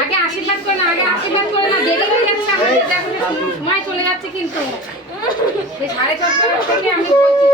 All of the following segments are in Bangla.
আগে আশীর্বাদ করে না, দেরি হয়ে যাচ্ছে, আমাদের দেখো সময় চলে যাচ্ছে কিন্তু 4:30 থেকে আমি বলছি।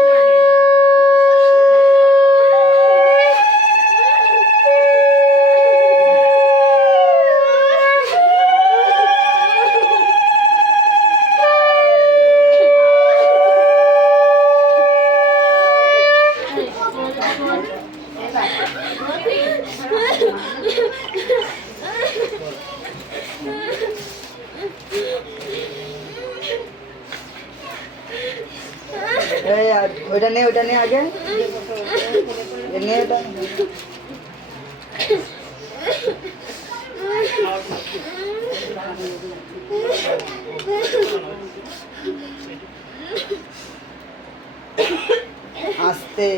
ওইটা নে আগে নে ওটা। আস্তে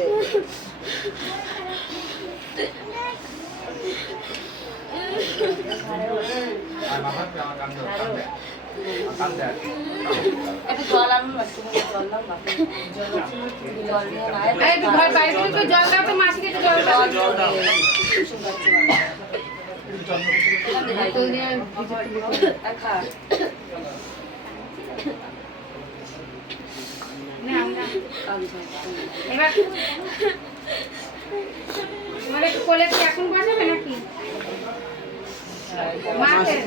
এখন বসাবে নাকি?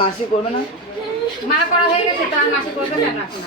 মাসি করবে না? মা করা হয়ে গেছে, তার মাসি করবে না এখন।